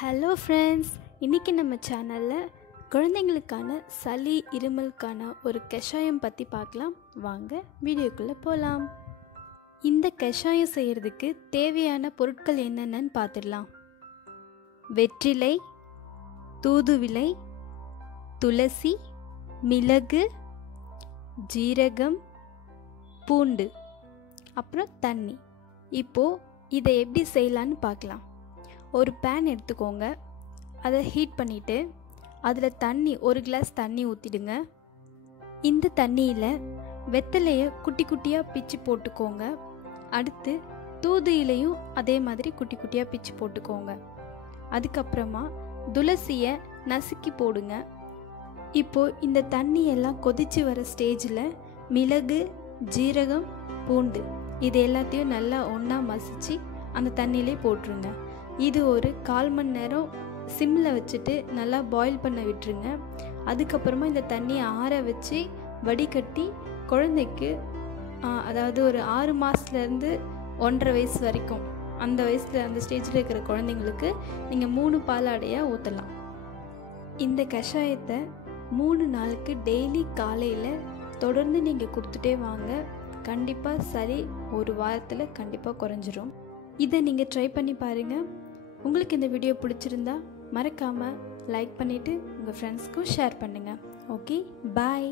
Hello friends, இன்றைக்கி நம்ம சேனலில் குழந்தைங்களுக்கான சளி இருமலுக்கான ஒரு கஷாயம் பற்றி பார்க்கலாம். வாங்க வீடியோக்குள்ளே போகலாம். இந்த கஷாயம் செய்கிறதுக்கு தேவையான பொருட்கள் என்னென்னு பார்த்துடலாம். வெற்றிலை, தூதுவிலை, துளசி, மிளகு, ஜீரகம், பூண்டு, அப்புறம் தண்ணி. இப்போது இதை எப்படி செய்யலான்னு பார்க்கலாம். ஒரு பேன் எடுத்துக்கோங்க. அதை ஹீட் பண்ணிவிட்டு அதில் தண்ணி, ஒரு கிளாஸ் தண்ணி ஊற்றிடுங்க. இந்த தண்ணியில் வெத்தலையை குட்டி குட்டியாக பிச்சு போட்டுக்கோங்க. அடுத்து தூது இலையும் அதே மாதிரி குட்டி குட்டியாக பிச்சு போட்டுக்கோங்க. அதுக்கப்புறமா துளசியை நசுக்கி போடுங்க. இப்போது இந்த தண்ணியெல்லாம் கொதித்து வர ஸ்டேஜில் மிளகு, ஜீரகம், பூண்டு இது எல்லாத்தையும் நல்லா ஒன்றா மசிச்சு அந்த தண்ணியிலே போட்டுருங்க. இது ஒரு 1/4 மணி நேரம் சிம்மில் வச்சுட்டு நல்லா பாயில் பண்ண விட்டுருங்க. அதுக்கப்புறமா இந்த தண்ணியை ஆற வச்சு வடிகட்டி குழந்தைக்கு, அதாவது ஒரு 6 மாதத்துலேருந்து 1.5 வயசு வரைக்கும், அந்த ஸ்டேஜில் இருக்கிற குழந்தைங்களுக்கு நீங்கள் 3 பாலாடையாக ஊற்றலாம். இந்த கஷாயத்தை 3 நாளுக்கு டெய்லி காலையில் தொடர்ந்து நீங்கள் கொடுத்துட்டே வாங்க. கண்டிப்பாக சளி ஒரு வாரத்தில் கண்டிப்பாக குறைஞ்சிரும். இதை நீங்கள் ட்ரை பண்ணி பாருங்கள். உங்களுக்கு இந்த வீடியோ பிடிச்சிருந்தா மறக்காமல் லைக் பண்ணிவிட்டு உங்கள் ஃப்ரெண்ட்ஸ்க்கும் ஷேர் பண்ணுங்கள். ஓகே, பாய்.